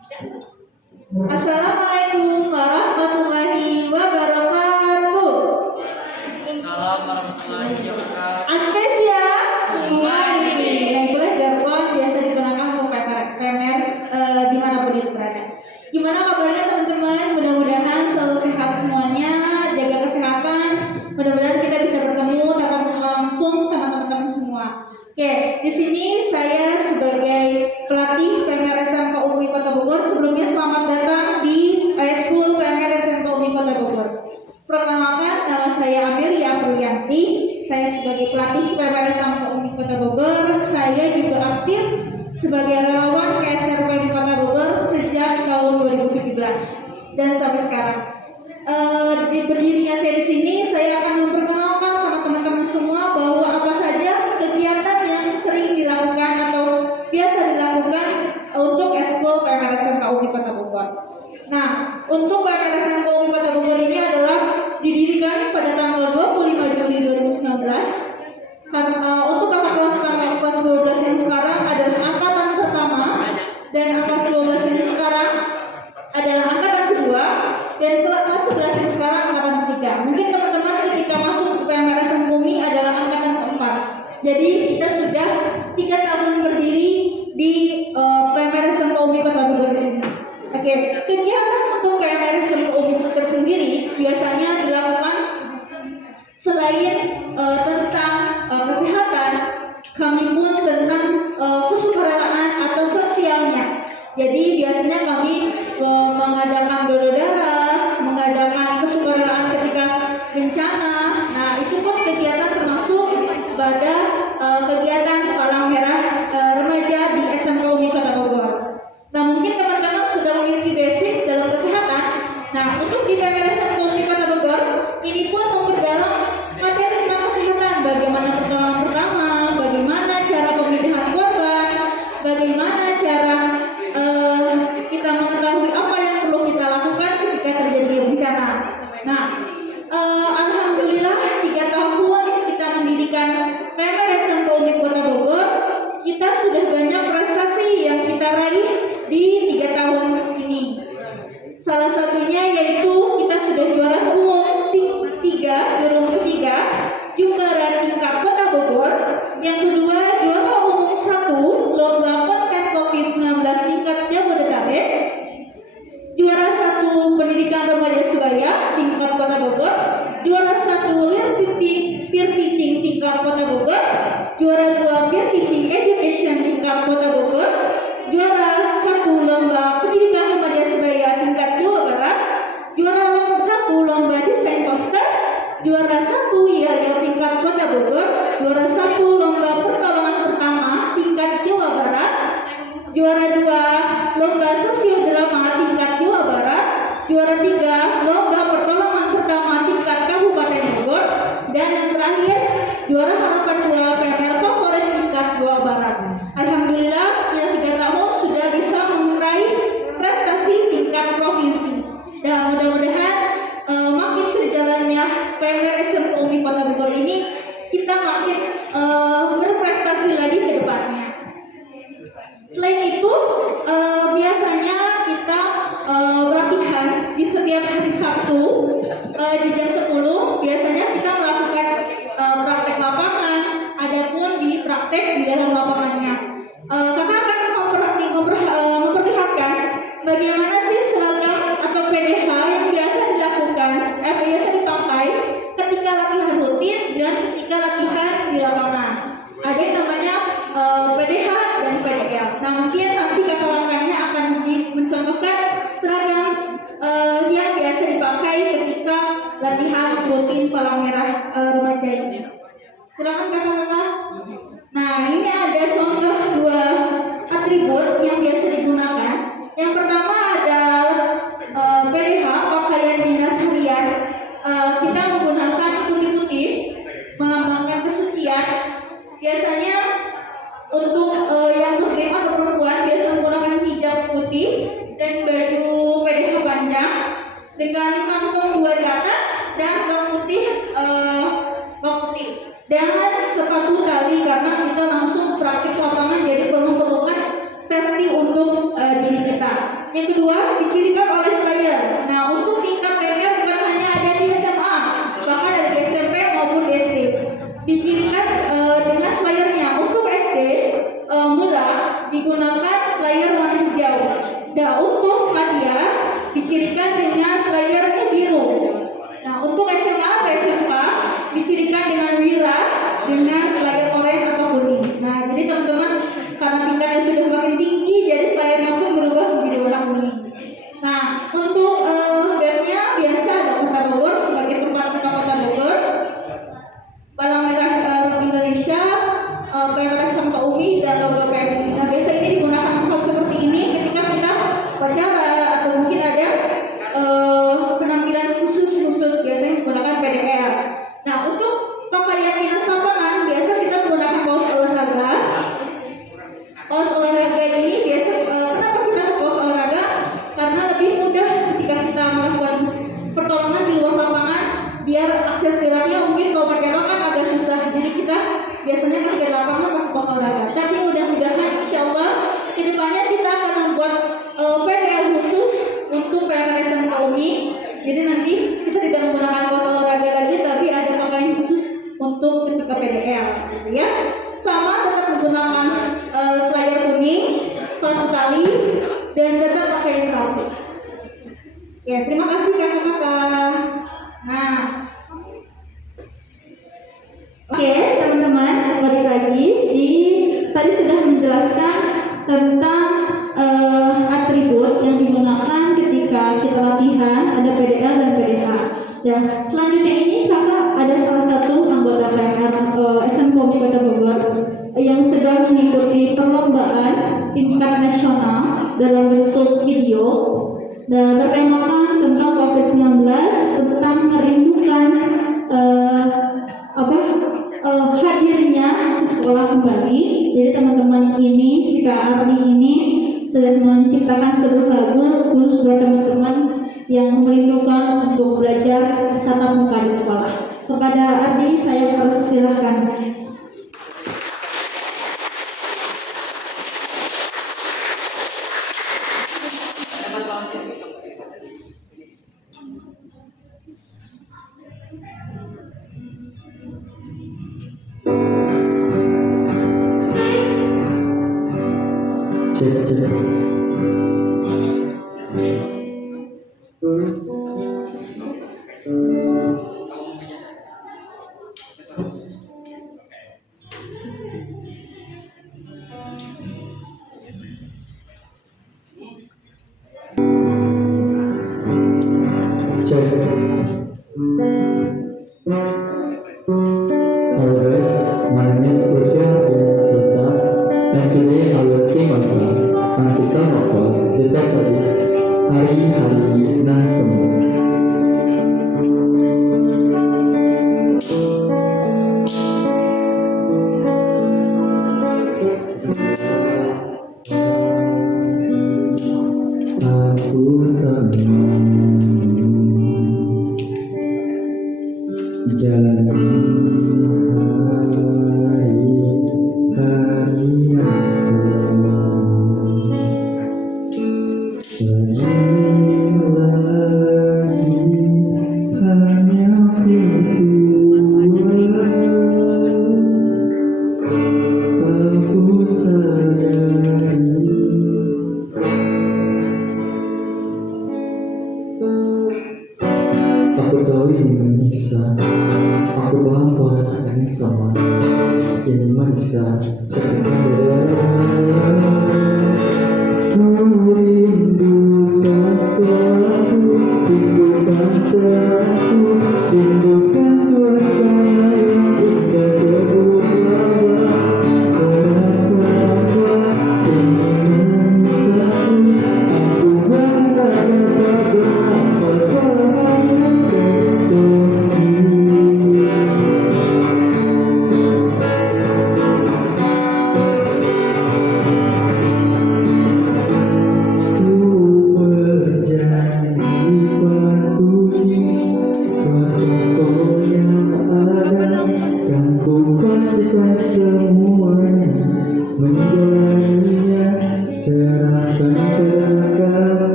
Assalamualaikum warahmatullahi wabarakatuh. Assalamualaikum warahmatullahi wabarakatuh. Aspesia Humanity. Nah, itulah jargon biasa digunakan untuk PMR dimanapun itu berada. Gimana kabarnya teman-teman? Mudah-mudahan selalu sehat semuanya, jaga kesehatan. Mudah-mudahan kita bisa bertemu tatap muka langsung sama teman-teman semua. Oke, di sini saya sebagai pelatih PMR SMK UI Kota Bogor. Sebelumnya selamat datang di School PMR SMK UI Kota Bogor. Perkenalkan, nama saya Amelia Puryanti. Saya sebagai pelatih PMR SMK UI Kota Bogor. Saya juga aktif sebagai relawan KSRP di Kota Bogor sejak tahun 2017 dan sampai sekarang. Di berdirinya saya di sini, saya akan memperkenalkan sama teman-teman semua bahwa apa saja kegiatan yang sering dilakukan atau biasa dilakukan untuk Eskul PMR SMK UI Kota Bogor. Nah, untuk PMR SMK UI Kota Bogor ini adalah didirikan pada tanggal 25 Juli 2019. Karena untuk kakak kelas 12 yang sekarang adalah angkatan pertama dan kelas 12 yang sekarang adalah angkatan kedua dan kelas 11 yang sekarang angkatan ketiga. Mungkin teman-teman ketika masuk ke PMR SMK UI adalah angkatan keempat. Jadi kita sudah 3 tahun berdiri di PMR SMK UI Kota Bogor di sini. Oke, kegiatan untuk PMR SMK UI tersendiri biasanya dilakukan selain tentang kesehatan, kami pun tentang kesukarelaan atau sosialnya. Jadi biasanya kami mengadakan donor darah, mengadakan kesukarelaan ketika bencana. Nah, itu pun kegiatan termasuk pada kegiatan Palang Merah Remaja di SMK UI Kota Bogor. Nah, mungkin teman-teman sudah memiliki basic dalam kesehatan. Nah, untuk di PMR SMK UI Kota Bogor, ini pun memperdalam materi tentang kesehatan, bagaimana pertolongan pertama, bagaimana cara pemindahan korban, bagaimana cara kita mengetahui apa yang perlu kita lakukan ketika terjadi bencana. Nah, alhamdulillah 3 tahun kita mendirikan PMR SMK UI Kota Bogor, kita sudah banyak prestasi yang kita raih di 3 tahun ini. Salah satunya yaitu kita sudah juara umum 2003, juara tingkat Kota Bogor. Yang kedua, juara umum 1 lomba konten COVID-19 tingkat Jabodetabek. Juara 1 pendidikan remaja Subaya tingkat Kota Bogor. Juara 1 peer teaching tingkat Kota Bogor. Juara 2 peer teaching education tingkat Kota Bogor. Juara 1 lomba pendidikan remaja Subaya tingkat Jawa Barat. Juara 1 lomba desain poster. Juara 1 IAL tingkat Kota Bogor. Juara 1 lomba pertolongan pertama tingkat Jawa Barat. Juara 2 lomba sosiodrama tingkat Jawa Barat. Juara 3 lomba pertolongan pertama tingkat Kabupaten Bogor. Dan yang terakhir, juara harapan 2 PMR favorit tingkat Jawa Barat. Alhamdulillah, kita 3 tahun sudah bisa meraih prestasi tingkat provinsi. Dan mudah-mudahan makin berjalannya PMR SMK UI Kota Bogor ini, kita makin berprestasi lagi ke depannya. Selain itu, biasanya kita latihan di setiap hari Sabtu di jam 10. Biasanya kita melakukan praktek lapangan, adapun di praktek di dalam lapangannya. Kakak akan memperlihatkan bagaimana sih seragam atau PDH yang biasa dilakukan, biasa dipakai ketika latihan rutin dan ketika latihan di lapangan. Ada yang namanya PDH dan PDL. Nah, mungkin nanti kakak-kakaknya akan mencontohkan seragam yang biasa dipakai ketika latihan rutin Palang Merah Remaja ini. Silakan kakak-kakak. Nah, ini ada contoh 2 atribut yang biasa digunakan. Yang pertama ada PDH, pakaian dinas harian. Kita menggunakan putih-putih, melambangkan kesucian. Biasanya untuk yang muslim atau perempuan biasa menggunakan hijab putih dan baju PDH panjang dengan kantong 2 di atas dan rok putih dan sepatu tali karena kita langsung praktik lapangan, jadi perlu safety untuk diri kita. Yang kedua, dicirikan oleh slayer. Nah, untuk tingkat PMR bukan hanya ada di SMA, bahkan ada di SMP maupun di SD. Dicirikan dengan slayernya. Untuk SD mula digunakan slayer warna hijau. Nah, untuk Nadia dicirikan dengan slayernya biru. Nah, untuk SMA atau SMK dicirikan dengan Wira dengan slayer oranye atau kuning. Nah, jadi teman-teman, karena tingkatnya sudah makin tinggi, jadi slayernya pun berubah menjadi warna kuning. Nah, untuk bandnya biasa ada Kota Bogor sebagai tempat kita Kota Bogor, Palang Merah Indonesia, PMR SMK UMI, dan logo PMI. Nah, biasa ini digunakan hal seperti ini ketika kita upacara atau mungkin ada penampilan khusus biasanya menggunakan PDR. Nah, untuk pakaian dinas lapangan biasa kita menggunakan kaos olahraga. Kaos olahraga ini biasa kenapa kita pakai kaos olahraga? Karena lebih mudah ketika kita melakukan pertolongan di luar lapangan, biar akses geraknya mungkin kalau pakai rok kan agak susah. Jadi kita biasanya ketika di lapangan pakai kaos olahraga. Tapi mudah-mudahan insyaallah kedepannya kita akan membuat PDR khusus untuk PMR SMK UMI. Jadi nanti kita tidak menggunakan kaos olahraga lagi, tapi ada pakaian khusus untuk ketika PDR, gitu ya. Sama tetap menggunakan slayer kuning, sepatu tali, dan tetap pakaian rambut. Oke, terima kasih kakak-kakak. Nah, oke teman-teman, balik lagi. Tadi sudah menjelaskan tentang atribut yang digunakan ketika kita latihan, ada PDL dan PDH. Ya, selanjutnya ini kakak ada salah satu anggota PMR SMK UMI Kota Bogor yang sedang mengikuti perlombaan tingkat nasional dalam bentuk video dan bertemakan tentang COVID-19, tentang merindukan hadirnya ke sekolah kembali. Jadi teman-teman ini, si Kak Ardi ini sedang menciptakan sebuah lagu khusus buat teman-teman yang merindukan untuk belajar tatap muka di sekolah. Kepada Ardi saya persilahkan.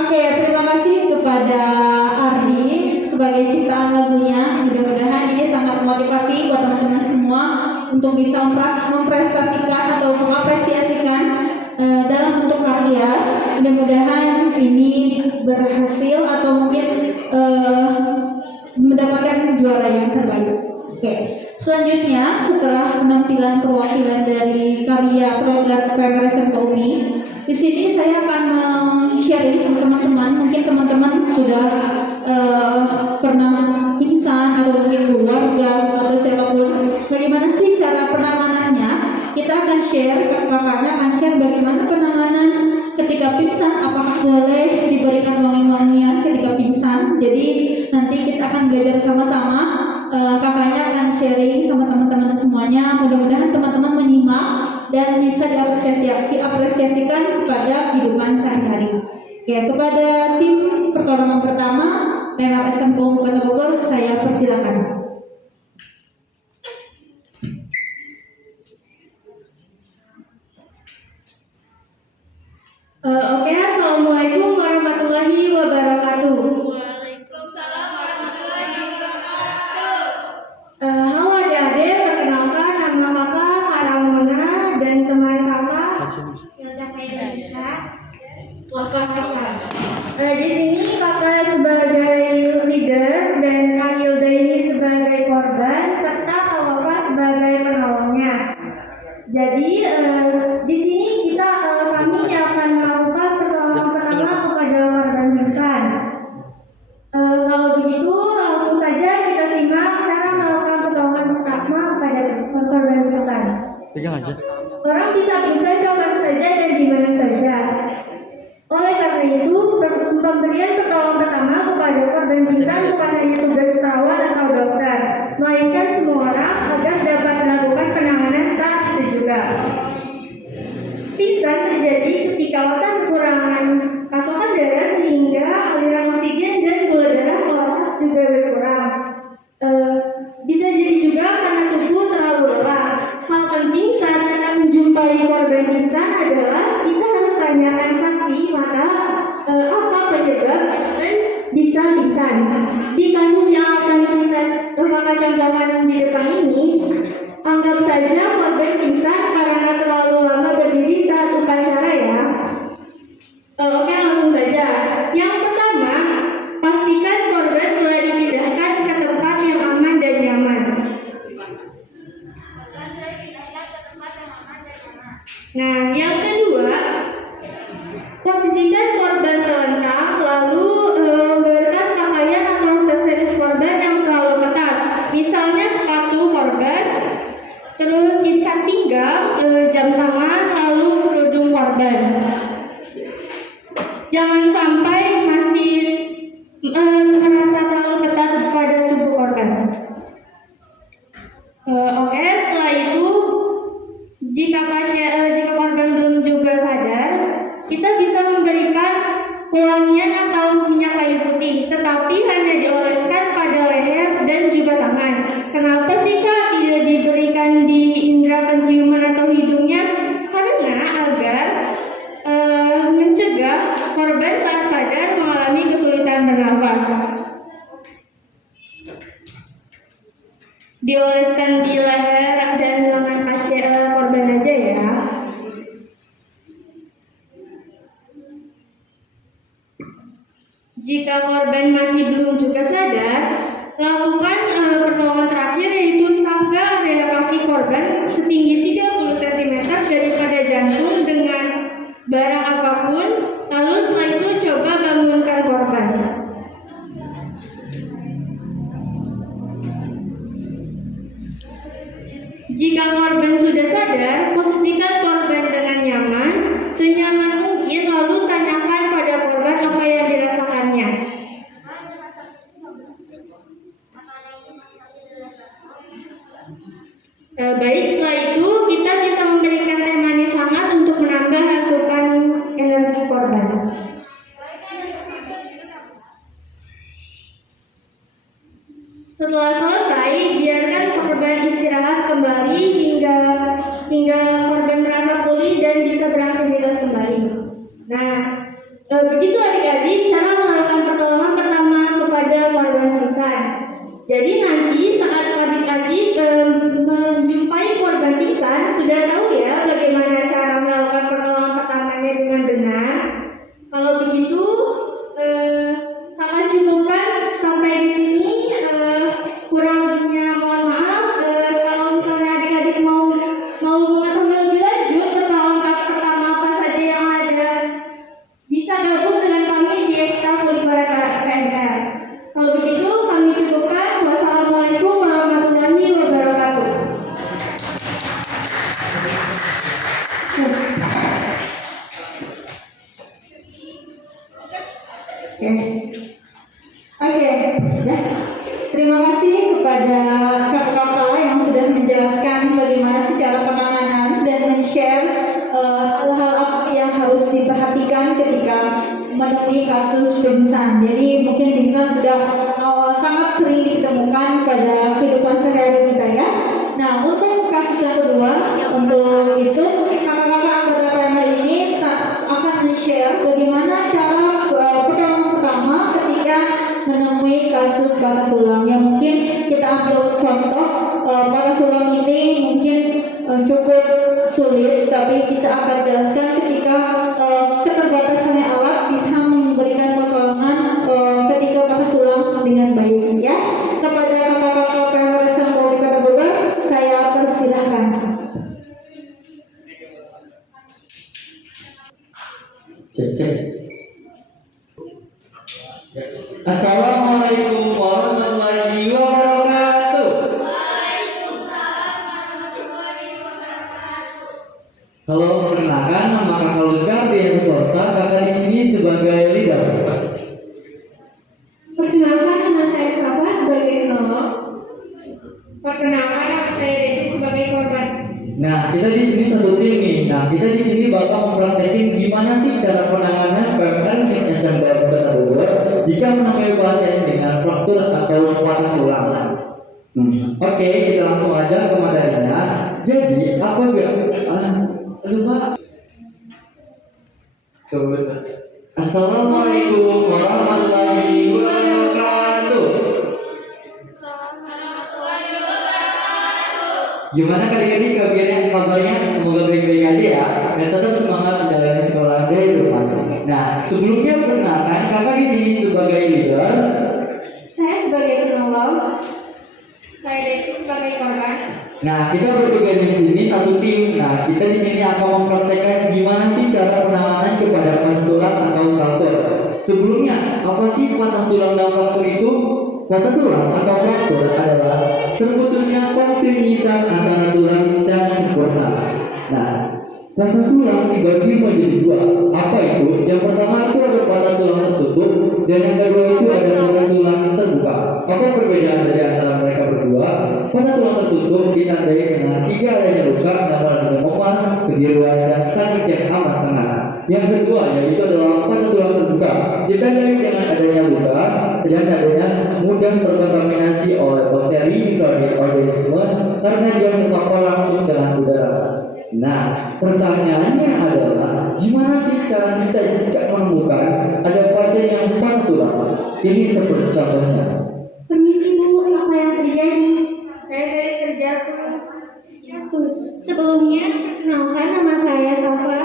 Oke, terima kasih kepada Ardi sebagai ciptaan lagunya. Mudah-mudahan ini sangat memotivasi buat teman-teman semua untuk bisa memprestasikan atau mengapresiasikan dalam bentuk karya. Mudah-mudahan ini berhasil atau mungkin mendapatkan juara yang terbaik. Oke, selanjutnya setelah penampilan perwakilan dari karya program PMRSM Umi, di sini saya akan sharing sama teman-teman. Mungkin teman-teman sudah pernah pingsan atau mungkin keluarga atau siapapun. Bagaimana sih cara penanganannya? Kita akan share, kakaknya akan share bagaimana penanganan ketika pingsan. Apakah boleh diberikan wangi-wangian ketika pingsan? Jadi nanti kita akan belajar sama-sama. Kakaknya akan sharing sama teman-teman semuanya. Mudah-mudahan teman-teman menyimak dan bisa diapresiasikan kepada kehidupan sehari-hari. Oke, kepada tim pertolongan pertama PMRSM Kota Bogor, saya persilakan. Oke, assalamualaikum warahmatullahi wabarakatuh. Waalaikumsalam warahmatullahi wabarakatuh. Halo adik-adik, perkenalkan nama kakak Karamona dan teman kakak Yaudah Faiza. Di sini kakak sebagai leader dan Kak Hilda ini sebagai korban serta Kak Wafa sebagai penolongnya. Jadi di sini kami akan melakukan pertolongan pertama kepada korban pingsan. Kalau begitu langsung saja kita simak cara melakukan pertolongan pertama kepada korban pingsan. Pegang aja. Orang bisa pingsan kapan saja dan di mana saja. Oleh karena itu, pemberian pertolongan pertama kepada korban pingsan bukan hanya tugas perawat atau dokter, melainkan semua orang agar dapat melakukan penanganan saat itu juga. Pingsan terjadi ketika otak kekurangan pasokan darah sehingga aliran oksigen dan gula darah ke otak juga berkurang. Bisa jadi juga karena tubuh terlalu lelah. Hal penting saat kita menjumpai korban pingsan adalah kita harus tanyakan saksi mata apa penyebab dan bisa pingsan. Di kasus yang akan kita contohkan di depan ini, anggap saja korban pingsan karena terlalu lama berdiri saat upacara ya. Oke, langsung saja. Yang pertama, pastikan korban telah dipindahkan ke tempat yang aman dan nyaman. Nah, yang kedua, posisikan korban terlentang lalu longgarkan pakaian atau aksesoris korban yang terlalu ketat. Misalnya sepatu korban, terus ikat pinggang, jam tangan, lalu kerudung korban. Jangan sampai masih merasa terlalu ketat pada tubuh korban. Oke, setelah itu jika korban belum juga sadar, kita bisa memberikan wangian atau minyak kayu putih, tetapi hanya dioleskan pada leher dan juga tangan. Kenapa sih Kak tidak diberikan di indera penciuman atau hidungnya? Karena agar mencegah korban saat sadar mengalami kesulitan bernafas. Dioleskan di leher dan lengan pasien korban aja ya. Jika korban masih belum juga sadar, lakukan pertolongan terakhir yaitu sangga area kaki korban setinggi 30 cm daripada jantung dengan barang apapun, lalu setelah itu coba bangunkan korban. Jika korban sudah sadar, posisikan korban dengan nyaman, senyaman mungkin, lalu tanyakan pada korban apa yang dirasakannya. Baik, setelah itu kita bisa memberikan teh manis hangat untuk menambah asupan energi korban. Setelah selesai, biarkan korban istirahat kembali hingga korban merasa pulih dan bisa beraktivitas kembali. Nah, begitu adik-adik dengan benar. Kalau begitu, kakak cukupkan sampai di sini. Kurang lebihnya mohon maaf. Kalau misalnya adik-adik mau mengetahui lebih lanjut tentang lengkap pertama apa saja yang ada, bisa gabung dengan kami di ekstrakurikuler PMR. Kalau begitu, kami cukupkan. Wassalamualaikum warahmatullahi wabarakatuh. Oke, dah. Terima kasih kepada kakak-kakak yang sudah menjelaskan bagaimana sih cara penanganan dan men-share hal-hal apa yang harus diperhatikan ketika menemui kasus pingsan. Jadi mungkin pingsan sudah sangat sering ditemukan pada kehidupan sehari-hari kita ya. Nah, untuk kasus yang kedua, untuk itu kakak-kakak anggota PMR ini akan men-share bagaimana cara pertama ketika menemui kasus patah tulang. Yang mungkin kita ambil contoh patah tulang ini mungkin cukup sulit, tapi kita akan jelaskan ketika keterbatasannya alat bisa memberikan pertolongan ketika patah tulang dengan baik ya. Kepada kakak-kakak PMR SMK UNI Kota Bogor, saya persilahkan. Cek. Assalamualaikum warahmatullahi wabarakatuh. Halo, perkenalkan nama kakak lengkap Dian Sorsa. Kakak di sini sebagai leader. Perkenalkan, nama saya Safa sebagai penolong. Perkenalkan, nama saya Desi sebagai korban. Nah, kita di sini satu tim nih. Nah, kita di sini bakal mempraktekin gimana sih cara penanganan PMR di SMK Kota Bogor jika menemui pasien dengan fraktur atau patah tulang. Oke, kita langsung aja ke materinya. Jadi, lupa. Coba. Assalamualaikum warahmatullahi wabarakatuh. Gimana kali-kali kabarnya? Semoga baik-baik aja ya, dan tetap semangat menjalani sekolah dari rumah. Nah, sebelumnya perkenalkan kakak di sini sebagai leader. Saya sebagai penolong. Saya Desi sebagai korban. Nah, kita bertugas di sini satu tim. Nah, kita di sini akan mempraktekkan gimana sih cara penanganan kepada patah tulang atau fraktur. Sebelumnya, apa sih patah tulang dan fraktur itu? Patah tulang atau fraktur adalah terputusnya kontinuitas antara tulang yang sempurna. Nah, patah tulang dibagi menjadi dua. Apa itu? Yang pertama itu ada patah tulang tertutup, dan yang kedua itu ada patah tulang yang terbuka. Apa perbedaan dari antara mereka berdua? Patah tulang tertutup ditandai dengan tidak adanya luka, dapat memar, kebiruan, dan sakit yang amat sangat. Yang kedua yaitu adalah patah tulang terbuka, ditandai dengan adanya luka dan adanya mudah terkontaminasi oleh bakteri, mikroorganisme karena dia terpapar langsung dengan udara. Nah, pertanyaannya adalah gimana sih cara kita jika menemukan ada pasien yang patah tulang? Ini seperti contohnya. Permisi Bu, apa yang terjadi? Saya tadi terjatuh. Sebelumnya, perkenalkan nama saya Safa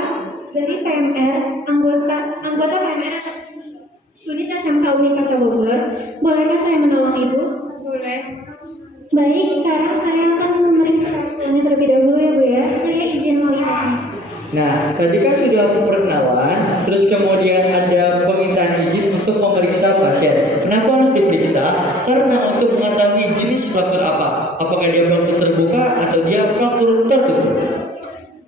dari PMR, anggota PMR Unit SMK UNI Kota Bogor. Bolehkah saya menolong Ibu? Boleh. Baik, sekarang saya akan memeriksa ini terlebih dahulu ya Bu ya. Saya izin melihatnya. Nah, tadi kan sudah perkenalan, terus kemudian ada permintaan izin untuk memeriksa pasien. Kenapa harus diperiksa? Karena untuk mengetahui jenis fraktur apa. Apakah dia fraktur terbuka atau dia fraktur tertutup.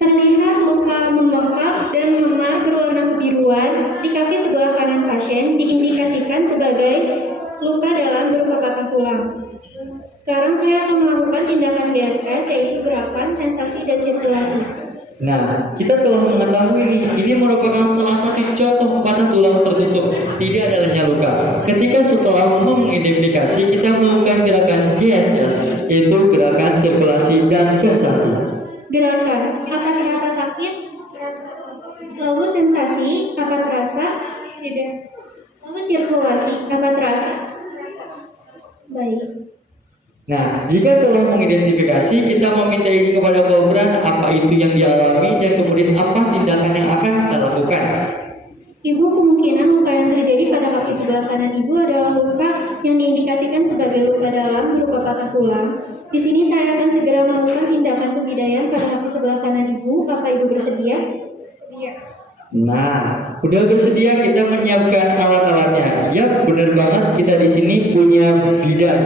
Terlihat luka membengkak dan memar berwarna kebiruan di kaki sebelah kanan pasien diindikasikan sebagai luka dalam berupa patah tulang. Sekarang saya akan melakukan tindakan DSS yaitu gerakan, sensasi, dan sirkulasi. Nah, kita telah mengetahui ini merupakan salah satu contoh patah tulang tertutup, tidak adanya luka. Ketika setelah mengidentifikasi, kita melakukan gerakan GSS, yaitu gerakan sirkulasi dan sensasi. Gerakan, apa terasa sakit? Lalu sensasi, apa terasa? Tidak. Lalu sirkulasi, apa terasa? Baik. Nah, jika telah mengidentifikasi, kita meminta izin kepada korban apa itu yang dialami dan kemudian apa tindakan yang akan kita lakukan. Ibu, kemungkinan luka yang terjadi pada kaki sebelah kanan Ibu adalah luka yang diindikasikan sebagai luka dalam berupa patah tulang. Di sini saya akan segera melakukan tindakan pembidayan pada kaki sebelah kanan Ibu. Apa Ibu bersedia? Nah, udah bersedia kita menyiapkan alat-alatnya. Ya, benar banget kita di sini punya bidan.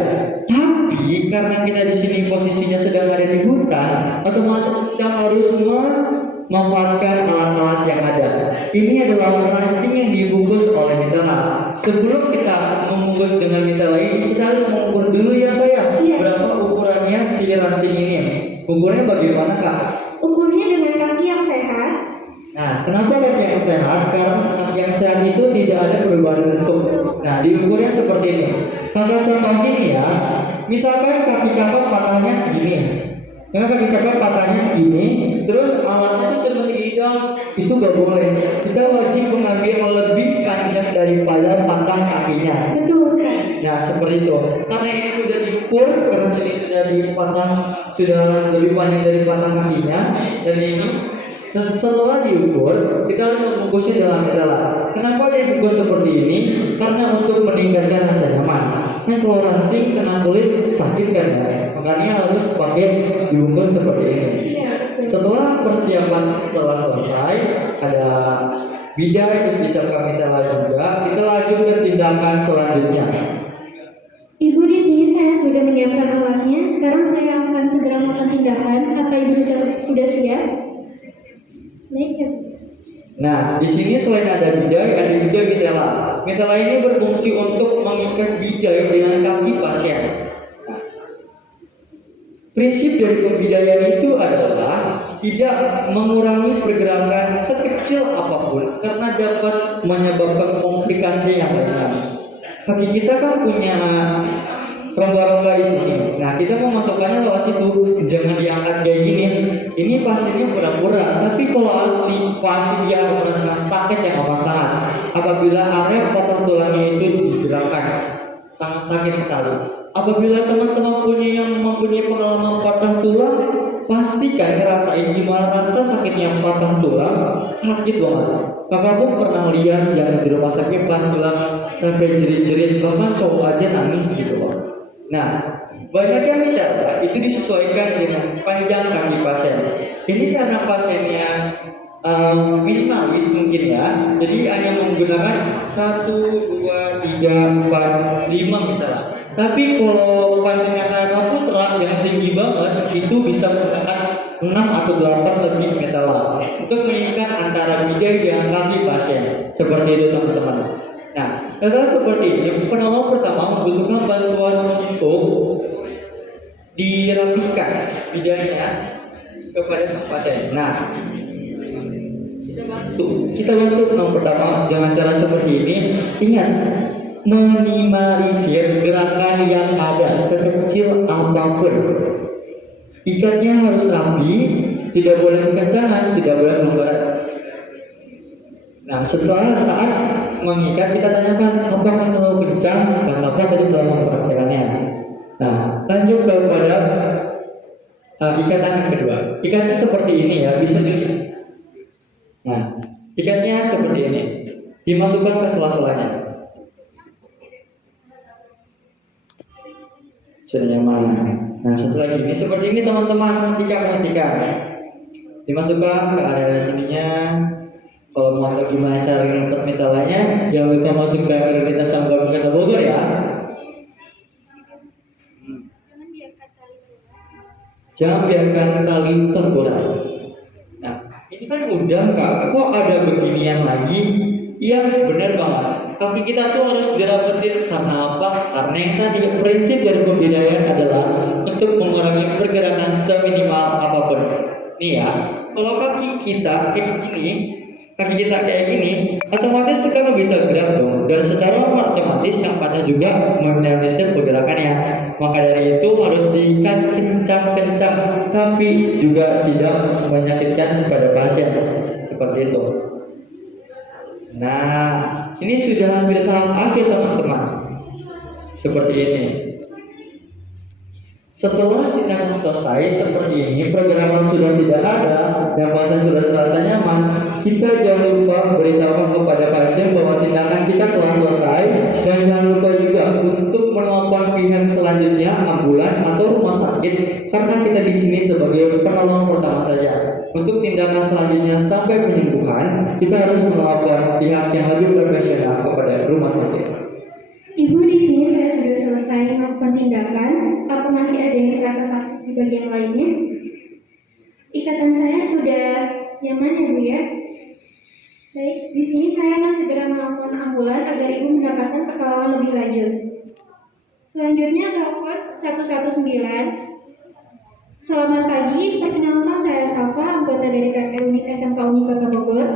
Tapi karena kita di sini posisinya sedang ada di hutan, otomatis kita harus memanfaatkan alat-alat yang ada. Ini adalah ranting yang dibungkus oleh mitela. Sebelum kita membungkus dengan mitela ini, kita harus mengukur dulu ya Kak ya. Iya. Berapa ukurannya si ranting ini? Ukurnya bagaimana Kak? Ukurnya dengan kaki yang sehat. Nah, kenapa kaki yang sehat? Karena kaki yang sehat itu tidak ada perubahan bentuk. Nah, diukurnya seperti ini. Kakak contoh gini ya. Misalkan kaki kakak patahnya segini. Karena kaki kakak patahnya segini, terus alatnya itu cuma segini dong. Itu gak boleh. Kita wajib mengambil lebih panjang daripada patah kakinya. Betul sekali. Nah, seperti itu. Karena ini sudah diukur, karena ini sudah dipatang, sudah lebih panjang dari patah kakinya, dan ini setelah diukur, kita harus membungkusnya dalam mitela. Kenapa dibungkus seperti ini? Karena untuk meningkatkan rasa nyaman. Kan kalau ranting kena kulit sakit kan ya? Makanya harus pakai dibungkus seperti ini. Iya, betul. Setelah persiapan telah selesai, ada bidan yang disiapkan mitela juga. Kita lanjut ke tindakan selanjutnya. Ibu, di sini saya sudah menyiapkan alatnya. Sekarang saya akan segera melakukan tindakan. Apa Ibu sudah siap? Baik ya. Nah, di sini selain ada bidai, ada juga mitela. Mitela ini berfungsi untuk mengikat bidai dengan kaki pasien. Nah, prinsip dari pembidaian itu adalah tidak mengurangi pergerakan sekecil apapun karena dapat menyebabkan komplikasi yang lainnya. Kaki kita kan punya rongga-rongga di sini. Nah, kita mau masukkannya lewat situ. Jangan diangkat kayak gini. Ini pastinya pura-pura. Tapi kalau asli, pasti dia akan merasakan sakit yang amat sangat. Apabila area patah tulangnya itu digerakkan, sangat sakit sekali. Apabila teman-teman mempunyai pengalaman patah tulang, pastikan ngerasain gimana rasa sakitnya patah tulang. Sakit banget. Kakak pun pernah lihat yang di rumah sakit patah tulang sampai jerit-jerit, bahkan cowok aja nangis gitu loh. Nah, banyak yang mitela itu disesuaikan dengan panjang kaki pasien. Ini karena pasiennya minimalis mungkin ya, jadi hanya menggunakan 1, 2, 3, 4, 5 mitela. Tapi kalau pasiennya kayak putra yang tinggi banget, itu bisa menggunakan 6 atau 8 lebih mitela untuk mengikat antara bidai dengan kaki pasien. Seperti itu teman-teman. Nah, setelah seperti ini, penolong pertama membutuhkan bantuan untuk dirapiskan bidainya kepada sang pasien. Nah, kita bantu penolong pertama dengan cara seperti ini. Ingat, minimalisir gerakan yang ada sekecil apapun. Ikatnya harus rapi, tidak boleh kekencangan, tidak boleh melonggaran. Nah, setelah saat mengikat kita tanyakan apakah terlalu kencang, dan apa tadi telah mempraktekannya. Nah, lanjut kepada ikatan yang kedua. Ikatnya seperti ini ya, bisa di. Nah, ikatnya seperti ini, dimasukkan ke sela-selanya. Sudah nyaman. Nah, setelah ini seperti ini teman-teman, perhatikan. Dimasukkan ke area sininya. Kalau mau tahu gimana cara ngikat mitelanya, jangan lupa masuk ke Universitas Sanggar Kota Bogor ya. Jangan biarkan tali tergoda. Nah, ini kan udah Kak, kok ada beginian lagi? Iya, benar banget. Kaki kita tuh harus dirapetin karena apa? Karena yang tadi prinsip dari pembidaian adalah untuk mengurangi pergerakan seminimal apapun. Nih ya, kalau kaki kita kayak gini, otomatis kita nggak bisa gerak dong. Dan secara otomatis yang patah juga meminimalisir pergerakannya. Maka dari itu harus diikat kencang-kencang, tapi juga tidak menyakitkan pada pasien. Seperti itu. Nah, ini sudah hampir tahap akhir teman-teman. Seperti ini. Setelah tindakan selesai seperti ini, pergerakan sudah tidak ada dan pasien sudah terasa nyaman, kita jangan lupa beritahukan kepada pasien perpustakaan kita telah selesai dan jangan lupa juga untuk menelpon pihak selanjutnya ambulan atau rumah sakit karena kita di sini sebagai penolong pertama saja. Untuk tindakan selanjutnya sampai penyembuhan, kita harus menelpon pihak yang lebih profesional kepada rumah sakit. Ibu, di sini saya sudah selesai melakukan tindakan. Apa masih ada yang terasa sakit di bagian lainnya? Ikatan saya sudah nyaman ya Bu ya? Baik, di sini saya akan segera melakukan ambulan agar Ibu mendapatkan pertolongan lebih lanjut. Selanjutnya telepon 119. Selamat pagi, perkenalkan saya Safa, anggota dari PT Unit SMK Uni Kota Bogor.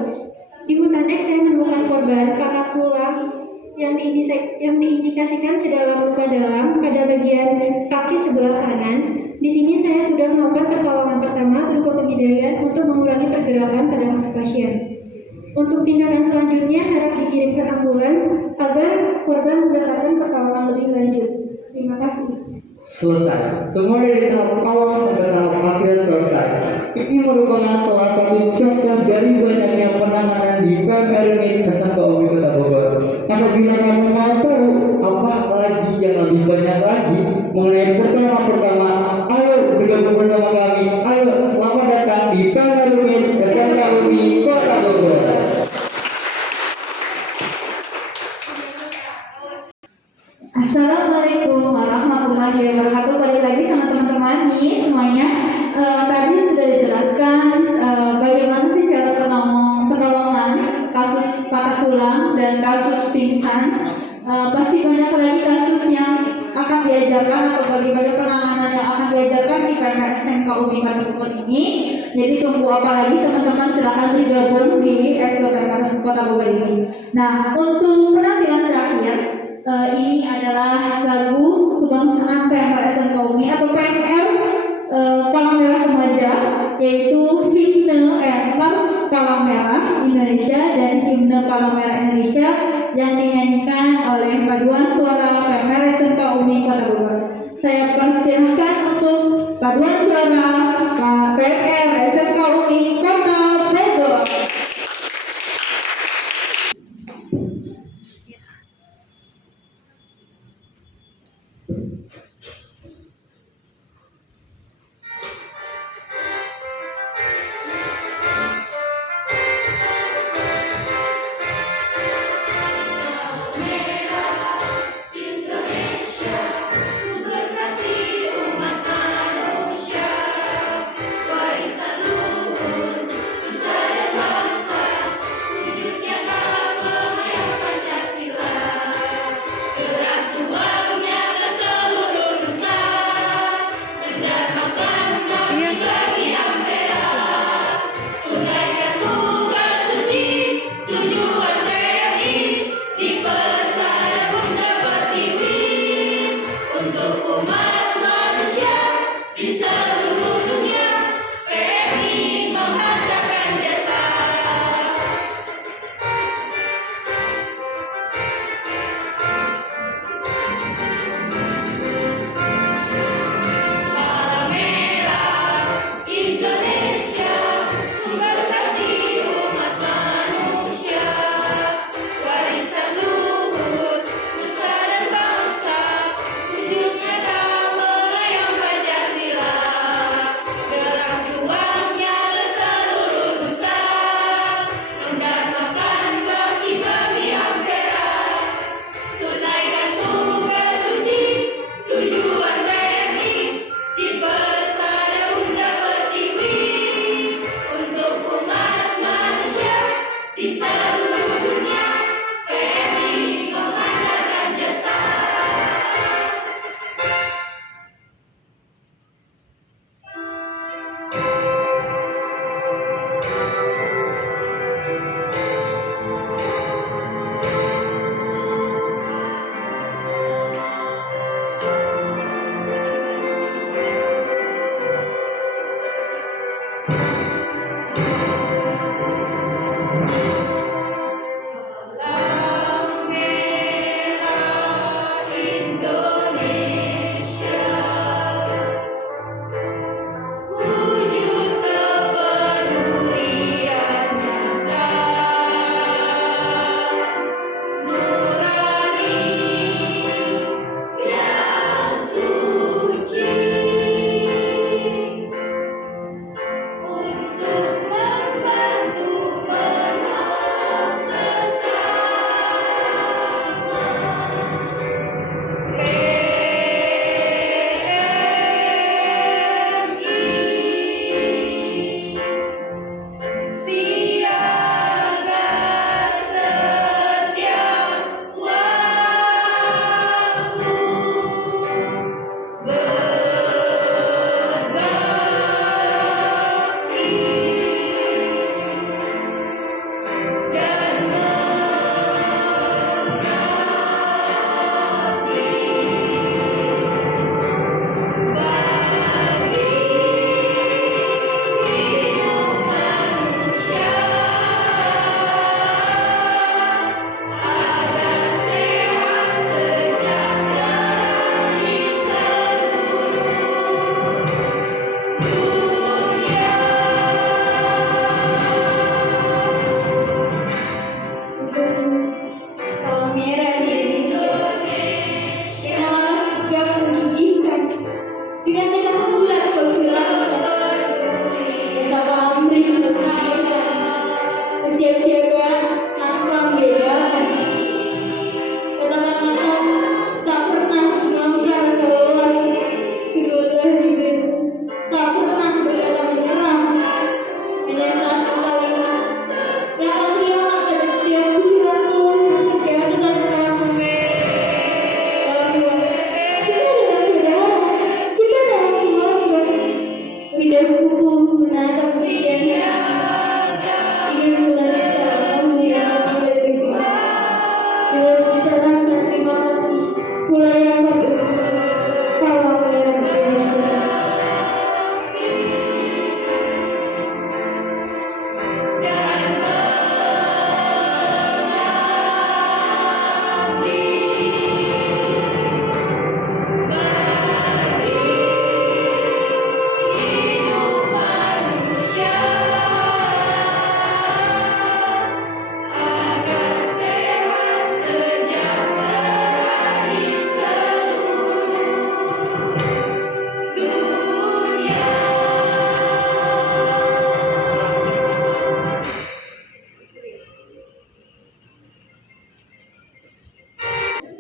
Di Hutan X saya menemukan korban patah tulang yang diindikasikan ke dalam luka dalam pada bagian kaki sebelah kanan. Di sini saya sudah melakukan pertolongan pertama berupa pemindaian untuk mengurangi pergerakan pada pasien. Untuk tindakan selanjutnya harap dikirimkan ambulans agar korban mendapatkan pertolongan lebih lanjut. Terima kasih. Selesai. Semua dari tahap awal sampai tahap akhir selesai. Ini merupakan salah satu contoh dari banyaknya penanganan di PMR Unit SMK Uni Kota Bogor. Apabila kamu mau tahu apa lagi yang lebih banyak lagi mengenai pertolongan pertama, ayo bergabung bersama kami. Ayo selamat datang di PMR Unit SMK Uni Kota Bogor. Assalamualaikum warahmatullahi wabarakatuh. Balik lagi sama teman-teman nih semuanya. Tadi sudah dijelaskan bagaimana sih cara pertolongan kasus patah tulang dan kasus pingsan. Pasti banyak lagi kasus yang akan diajarkan atau bagaimana penanganan yang akan diajarkan di PMR SMK Uni Kota Bogor ini. Jadi tunggu apa lagi teman-teman, silahkan bergabung di SK PMR Kota Bogor ini. Nah, untuk penampilan terakhir, ini adalah lagu kebangsaan PMR SMK Uni atau PMR Palang Merah Remaja, yaitu himne Pers Palang Merah Indonesia dan himne Palang Merah Indonesia yang dinyanyikan oleh paduan suara PMR SMK Uni Kota Bogor. Saya persilahkan untuk paduan suara PMR SMK Uni Kota Bogor. Indonesia, sumber kasih umat manusia, warisan luhur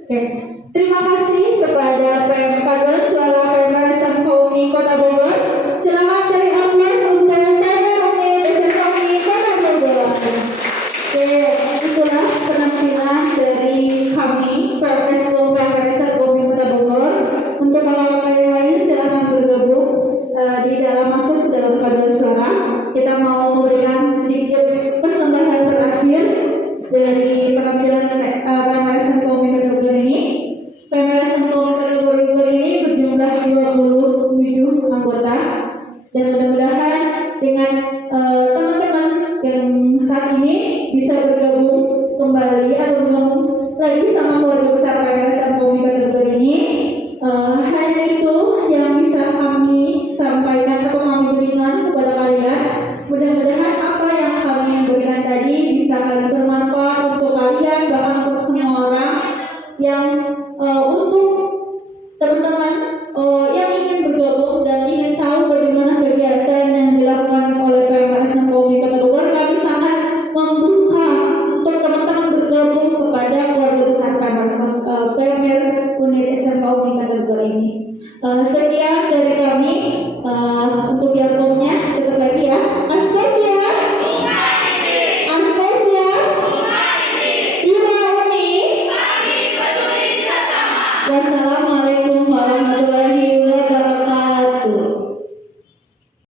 Oke. Terima kasih kepada Paduan Suara PMRSM Kaumi Kota Bogor. Silakan cari aplaus untuk PMRUMI SMKUMI Kota Bogor. Oke, itulah penampilan dari kami PMS PMRSM Kaumi Kota Bogor. Untuk kakak-kakak yang lain silakan bergabung di dalam masuk ke dalam paduan suara. Kita mau memberikan sedikit persembahan terakhir dari penampilan PMRSM Kaumi Kota Bogor ini. PMRSM Kaumi Kota Bogor ini berjumlah 27 anggota dan mudah-mudahan dengan teman-teman yang saat ini bisa bergabung kembali atau bergabung lagi sama keluarga besar PMRSM Kaumi Kota Bogor ini. Hanya itu yang bisa kami sampaikan atau kami berikan kepada kalian. Mudah-mudahan apa yang kami berikan tadi bisa bermanfaat untuk kalian, bahkan untuk semua orang yang